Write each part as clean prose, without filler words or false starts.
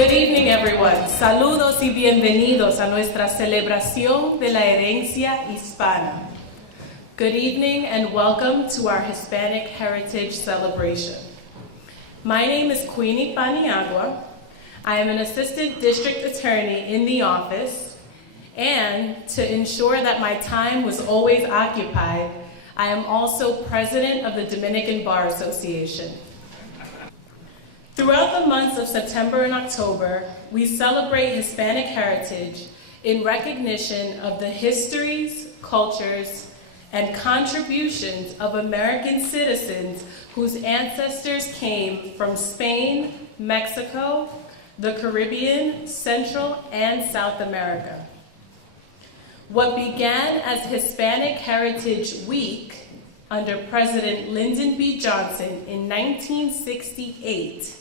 Good evening, everyone. Saludos y bienvenidos a nuestra celebración de la herencia hispana. Good evening and welcome to our Hispanic Heritage Celebration. My name is Queenie Paniagua. I am an Assistant District Attorney in the office, and to ensure that my time was always occupied, I am also President of the Dominican Bar Association. Throughout the months of September and October, we celebrate Hispanic heritage in recognition of the histories, cultures, and contributions of American citizens whose ancestors came from Spain, Mexico, the Caribbean, Central, and South America. What began as Hispanic Heritage Week under President Lyndon B. Johnson in 1968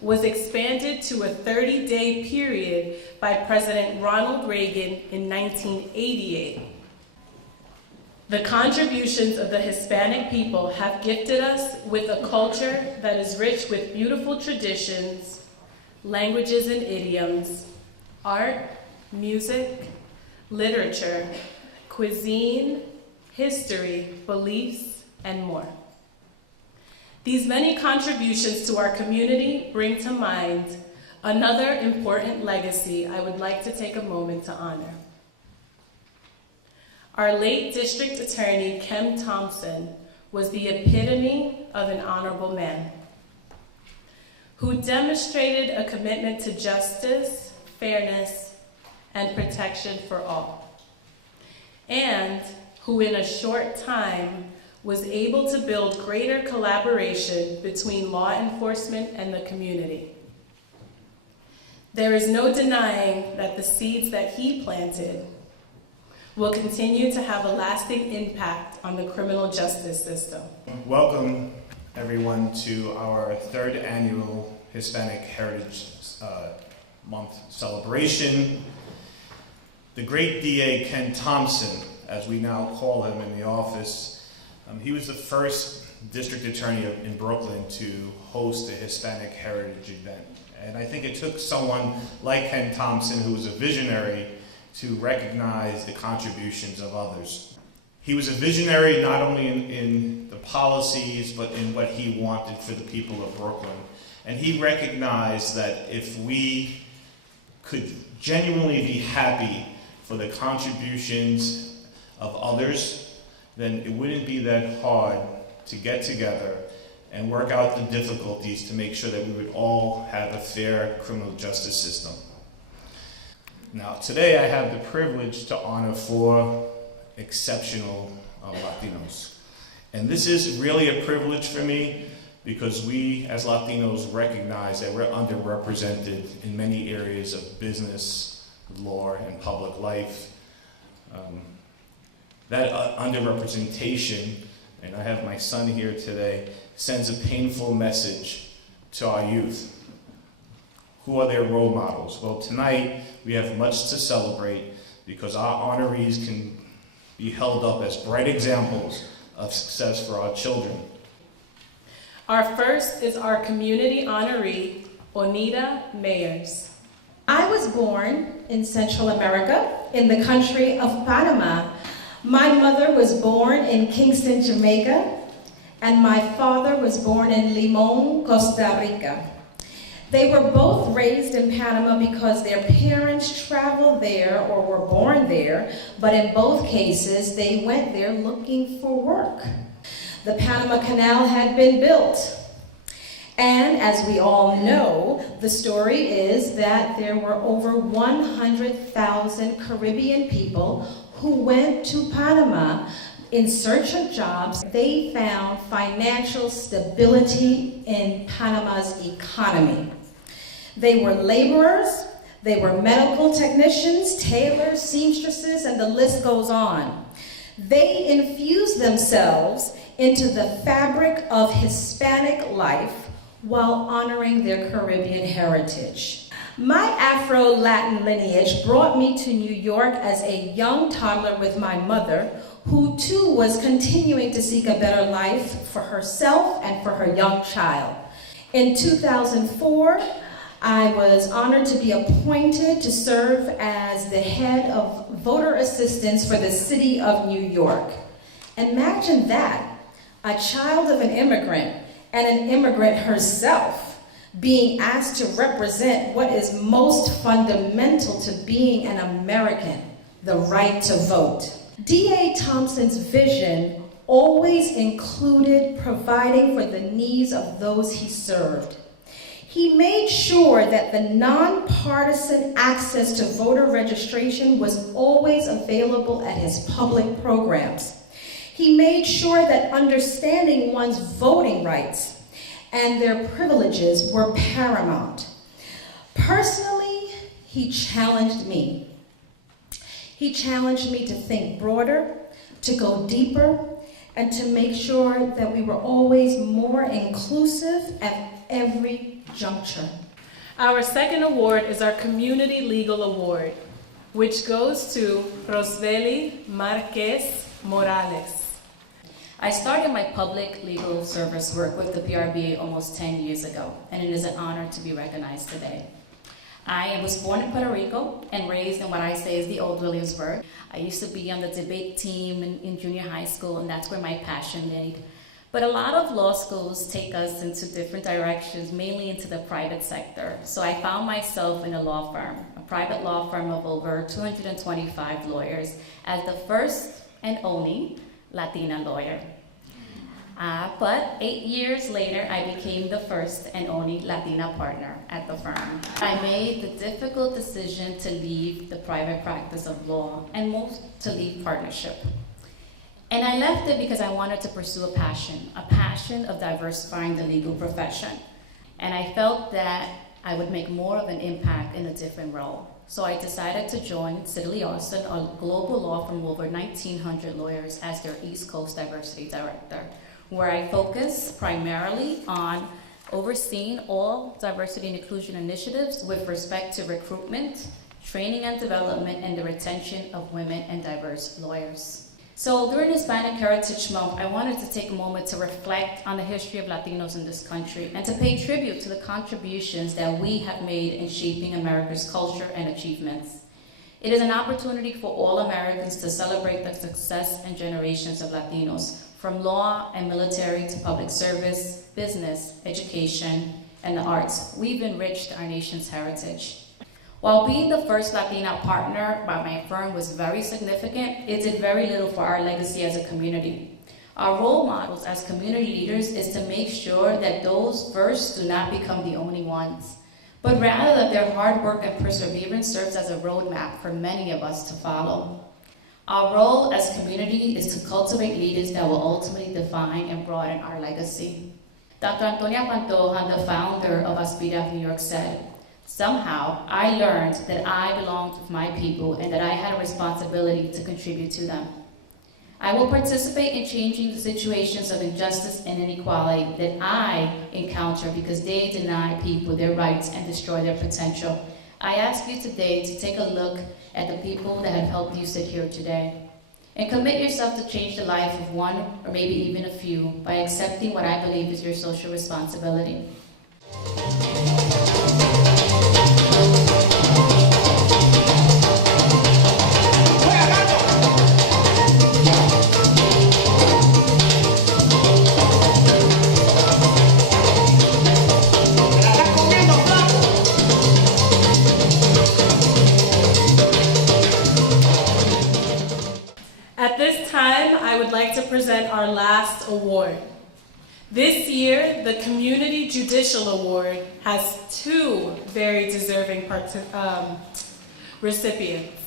was expanded to a 30-day period by President Ronald Reagan in 1988. The contributions of the Hispanic people have gifted us with a culture that is rich with beautiful traditions, languages and idioms, art, music, literature, cuisine, history, beliefs, and more. These many contributions to our community bring to mind another important legacy I would like to take a moment to honor. Our late District Attorney, Kem Thompson, was the epitome of an honorable man who demonstrated a commitment to justice, fairness, and protection for all, and who in a short time was able to build greater collaboration between law enforcement and the community. There is no denying that the seeds that he planted will continue to have a lasting impact on the criminal justice system. Welcome, everyone, to our third annual Hispanic Heritage Month celebration. The great DA Ken Thompson, as we now call him in the office, he was the first district attorney in Brooklyn to host a Hispanic Heritage event. And I think it took someone like Ken Thompson, who was a visionary, to recognize the contributions of others. He was a visionary not only in the policies, but in what he wanted for the people of Brooklyn. And he recognized that if we could genuinely be happy for the contributions of others, then it wouldn't be that hard to get together and work out the difficulties to make sure that we would all have a fair criminal justice system. Now, today I have the privilege to honor 4 exceptional Latinos. And this is really a privilege for me because we, as Latinos, recognize that we're underrepresented in many areas of business, law, and public life. That underrepresentation, and I have my son here today, sends a painful message to our youth. Who are their role models? Well, tonight we have much to celebrate because our honorees can be held up as bright examples of success for our children. Our first is our community honoree, Onita Mayers. I was born in Central America, in the country of Panama. My mother was born in Kingston, Jamaica, and my father was born in Limon, Costa Rica. They were both raised in Panama because their parents traveled there or were born there, but in both cases, they went there looking for work. The Panama Canal had been built. And as we all know, the story is that there were over 100,000 Caribbean people who went to Panama in search of jobs. They found financial stability in Panama's economy. They were laborers, they were medical technicians, tailors, seamstresses, and the list goes on. They infused themselves into the fabric of Hispanic life while honoring their Caribbean heritage. My Afro-Latin lineage brought me to New York as a young toddler with my mother, who too was continuing to seek a better life for herself and for her young child. In 2004, I was honored to be appointed to serve as the head of voter assistance for the city of New York. Imagine that, a child of an immigrant and an immigrant herself being asked to represent what is most fundamental to being an American, the right to vote. D.A. Thompson's vision always included providing for the needs of those he served. He made sure that the nonpartisan access to voter registration was always available at his public programs. He made sure that understanding one's voting rights and their privileges were paramount. Personally, he challenged me. He challenged me to think broader, to go deeper, and to make sure that we were always more inclusive at every juncture. Our second award is our Community Legal Award, which goes to Rosveli Marquez Morales. I started my public legal service work with the PRBA almost 10 years ago, and it is an honor to be recognized today. I was born in Puerto Rico and raised in what I say is the old Williamsburg. I used to be on the debate team in junior high school, and that's where my passion lay. But a lot of law schools take us into different directions, mainly into the private sector. So I found myself in a law firm, a private law firm of over 225 lawyers, as the first and only Latina lawyer. But 8 years later, I became the first and only Latina partner at the firm. I made the difficult decision to leave the private practice of law and moved to leave partnership. And I left it because I wanted to pursue a passion of diversifying the legal profession. And I felt that I would make more of an impact in a different role. So I decided to join Sidley Austin, a global law firm with over 1,900 lawyers, as their East Coast Diversity Director, where I focus primarily on overseeing all diversity and inclusion initiatives with respect to recruitment, training and development, and the retention of women and diverse lawyers. So during Hispanic Heritage Month, I wanted to take a moment to reflect on the history of Latinos in this country and to pay tribute to the contributions that we have made in shaping America's culture and achievements. It is an opportunity for all Americans to celebrate the success and generations of Latinos, from law and military to public service, business, education, and the arts. We've enriched our nation's heritage. While being the first Latina partner by my firm was very significant, it did very little for our legacy as a community. Our role models as community leaders is to make sure that those first do not become the only ones, but rather that their hard work and perseverance serves as a roadmap for many of us to follow. Our role as community is to cultivate leaders that will ultimately define and broaden our legacy. Dr. Antonia Pantoja, the founder of Aspira of New York, said, "Somehow, I learned that I belonged with my people and that I had a responsibility to contribute to them. I will participate in changing the situations of injustice and inequality that I encounter because they deny people their rights and destroy their potential. I ask you today to take a look at the people that have helped you sit here today and commit yourself to change the life of one or maybe even a few by accepting what I believe is your social responsibility." At this time, I would like to present our last award. This year, the Community Judicial Award has two very deserving recipients.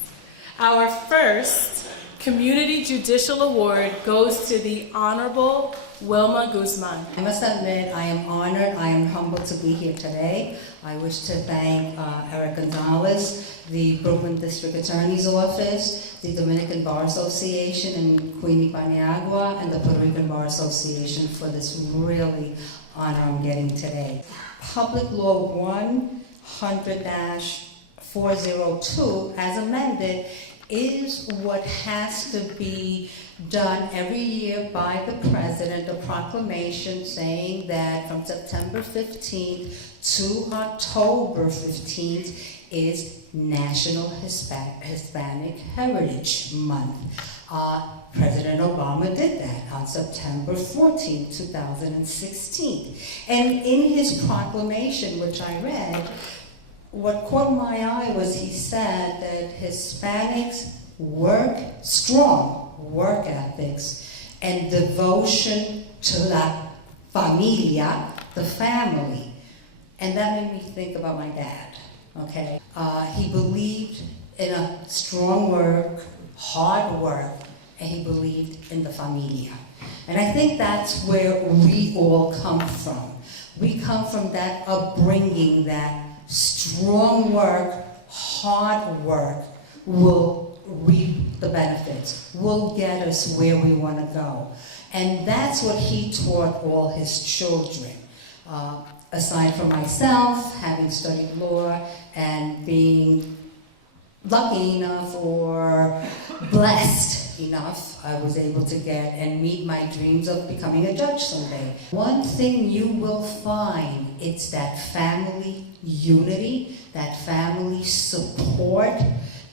Our first Community Judicial Award goes to the Honorable Wilma Guzman. I must admit, I am honored, I am humbled to be here today. I wish to thank Eric Gonzalez, the Brooklyn District Attorney's Office, the Dominican Bar Association and Queenie, Paniagua, and the Puerto Rican Bar Association for this really honor I'm getting today. Public Law 100-402, as amended, is what has to be done every year by the President, a proclamation saying that from September 15th to October 15th is National Hispanic Heritage Month. President Obama did that on September 14, 2016. And in his proclamation, which I read, what caught my eye was he said that Hispanics strong work ethics and devotion to la familia, the family. And that made me think about my dad, okay? He believed in a strong work, hard work, and he believed in the familia. And I think that's where we all come from. We come from that upbringing that strong work, hard work will reap the benefits, will get us where we want to go. And that's what he taught all his children. Aside from myself, having studied law and being lucky enough or blessed enough, I was able to get and meet my dreams of becoming a judge someday. One thing you will find, it's that family unity, that family support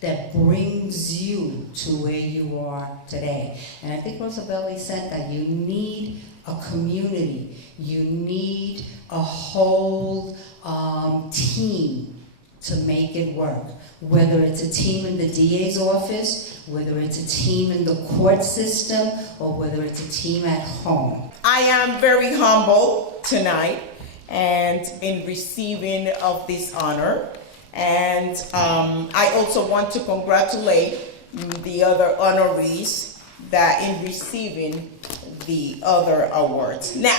that brings you to where you are today. And I think Roosevelt said that you need a community, you need a whole team to make it work. Whether it's a team in the DA's office, whether it's a team in the court system, or whether it's a team at home. I am very humble tonight and in receiving of this honor. And I also want to congratulate the other honorees that in receiving the other awards. Now,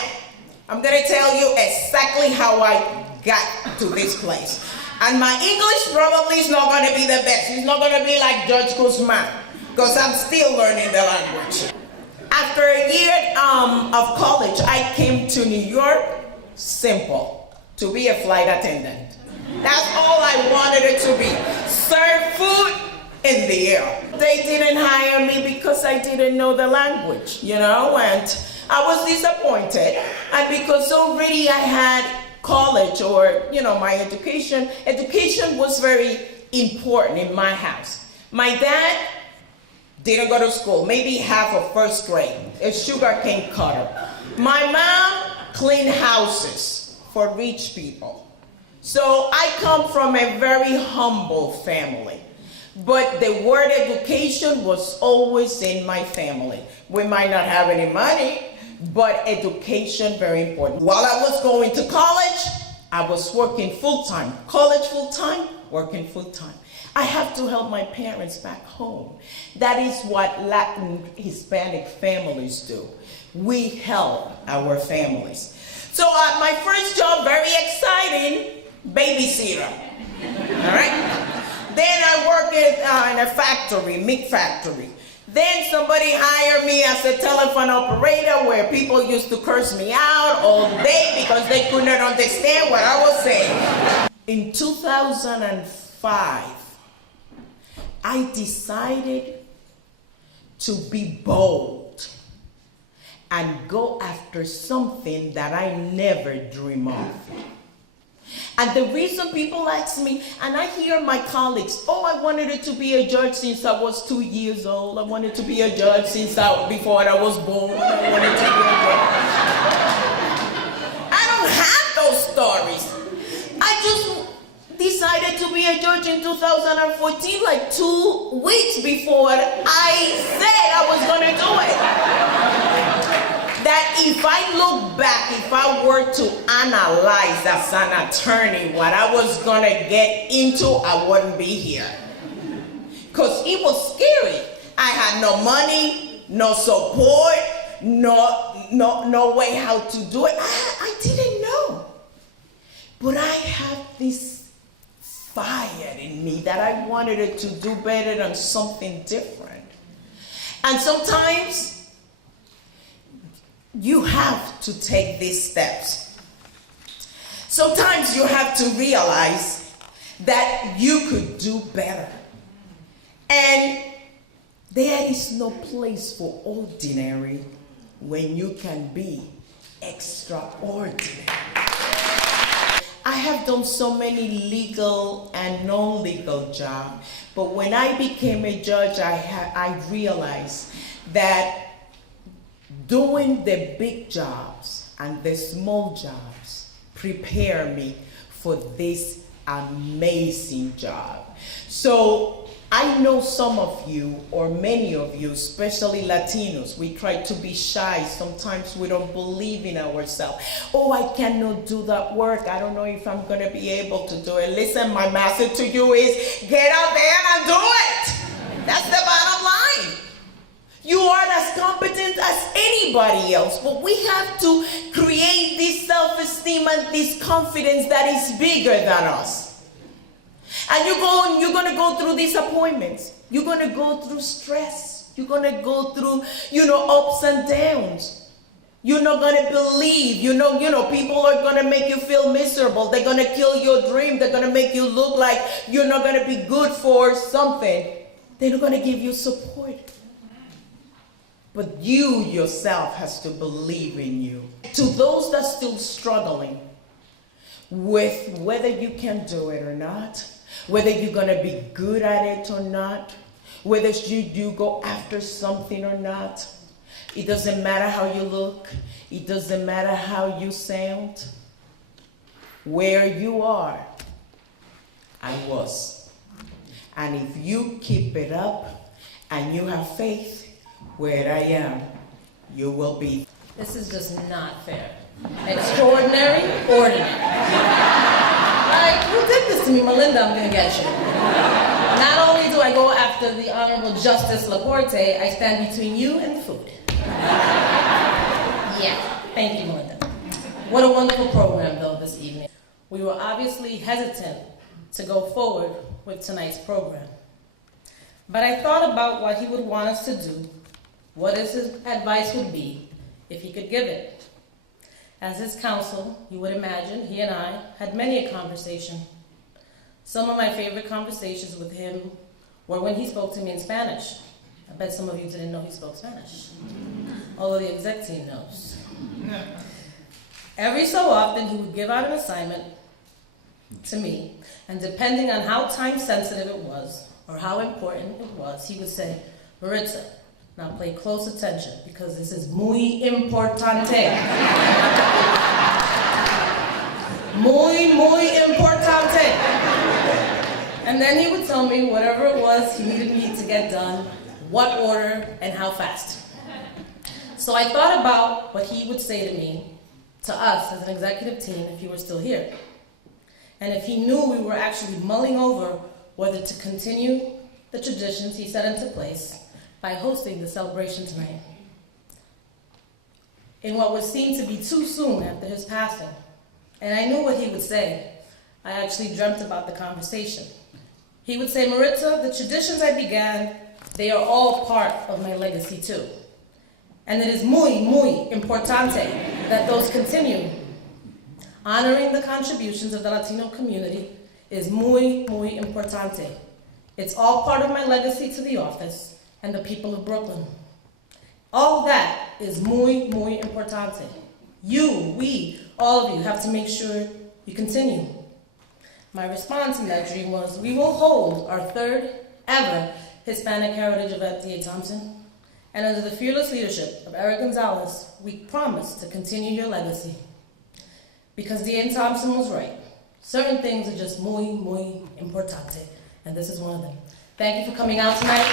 I'm going to tell you exactly how I got to this place. And my English probably is not going to be the best. It's not going to be like Judge Guzman, because I'm still learning the language. After a year of college, I came to New York, simple, to be a flight attendant. That's all I wanted it to be. Serve food in the air. They didn't hire me because I didn't know the language, you know, and I was disappointed. And because already I had college or, you know, my education was very important in my house. My dad didn't go to school, maybe half of first grade, a sugarcane cutter. My mom cleaned houses for rich people. So I come from a very humble family, but the word education was always in my family. We might not have any money, but education very important. While I was going to college, I was working full-time. College full-time, working full-time. I have to help my parents back home. That is what Latin Hispanic families do. We help our families. So my first job, very exciting, babysitter. All right? Then I worked in a factory, meat factory. Then somebody hired me as a telephone operator where people used to curse me out all day because they couldn't understand what I was saying. In 2005, I decided to be bold and go after something that I never dreamed of. And the reason people ask me, and I hear my colleagues, oh, I wanted to be a judge since I was 2 years old. I wanted to be a judge before I was born. I wanted to be a judge. I don't have those stories. I just decided to be a judge in 2014, like 2 weeks before I said I was going to do it. That if I look back, if I were to analyze as an attorney what I was going to get into, I wouldn't be here. Because it was scary. I had no money, no support, no way how to do it. I didn't know. But I had this fire in me that I wanted it to do better than something different. And sometimes you have to take these steps. Sometimes you have to realize that you could do better. And there is no place for ordinary when you can be extraordinary. I have done so many legal and non-legal jobs, but when I became a judge, I realized that doing the big jobs and the small jobs prepare me for this amazing job. So I know some of you, or many of you, especially Latinos, we try to be shy. Sometimes we don't believe in ourselves. Oh, I cannot do that work. I don't know if I'm going to be able to do it. Listen, my message to you is get out there and do it. That's the bottom line. You are as competent as anybody else, but we have to create this self-esteem and this confidence that is bigger than us. And you're going to go through disappointments. You're going to go through stress. You're going to go through, ups and downs. You're not going to believe. People are going to make you feel miserable. They're going to kill your dream. They're going to make you look like you're not going to be good for something. They're not going to give you support. But you yourself has to believe in you. To those that are still struggling with whether you can do it or not, whether you're going to be good at it or not, whether you go after something or not, it doesn't matter how you look, it doesn't matter how you sound, where you are, I was. And if you keep it up and you have faith, where I am, you will be. This is just not fair. Extraordinary, ordinary. Like, who did this to me? Melinda, I'm gonna get you. Not only do I go after the Honorable Justice Laporte, I stand between you and food. Yeah, thank you, Melinda. What a wonderful program, though, this evening. We were obviously hesitant to go forward with tonight's program. But I thought about what he would want us to do, what his advice would be, if he could give it. As his counsel, you would imagine, he and I had many a conversation. Some of my favorite conversations with him were when he spoke to me in Spanish. I bet some of you didn't know he spoke Spanish, although the exec team knows. Every so often, he would give out an assignment to me, and depending on how time sensitive it was, or how important it was, he would say, Maritza, now pay close attention, because this is muy importante. Muy, muy importante. And then he would tell me whatever it was he needed me to get done, what order, and how fast. So I thought about what he would say to me, to us as an executive team, if he were still here. And if he knew we were actually mulling over whether to continue the traditions he set into place by hosting the celebration tonight. In what was seen to be too soon after his passing, and I knew what he would say. I actually dreamt about the conversation. He would say, Maritza, the traditions I began, they are all part of my legacy too. And it is muy, muy importante that those continue. Honoring the contributions of the Latino community is muy, muy importante. It's all part of my legacy to the office and the people of Brooklyn. All that is muy, muy importante. You, we, all of you have to make sure you continue. My response in that dream was, we will hold our third ever Hispanic Heritage event, D.A. Thompson, and under the fearless leadership of Eric Gonzalez, we promise to continue your legacy. Because D.A. Thompson was right. Certain things are just muy, muy importante, and this is one of them. Thank you for coming out tonight.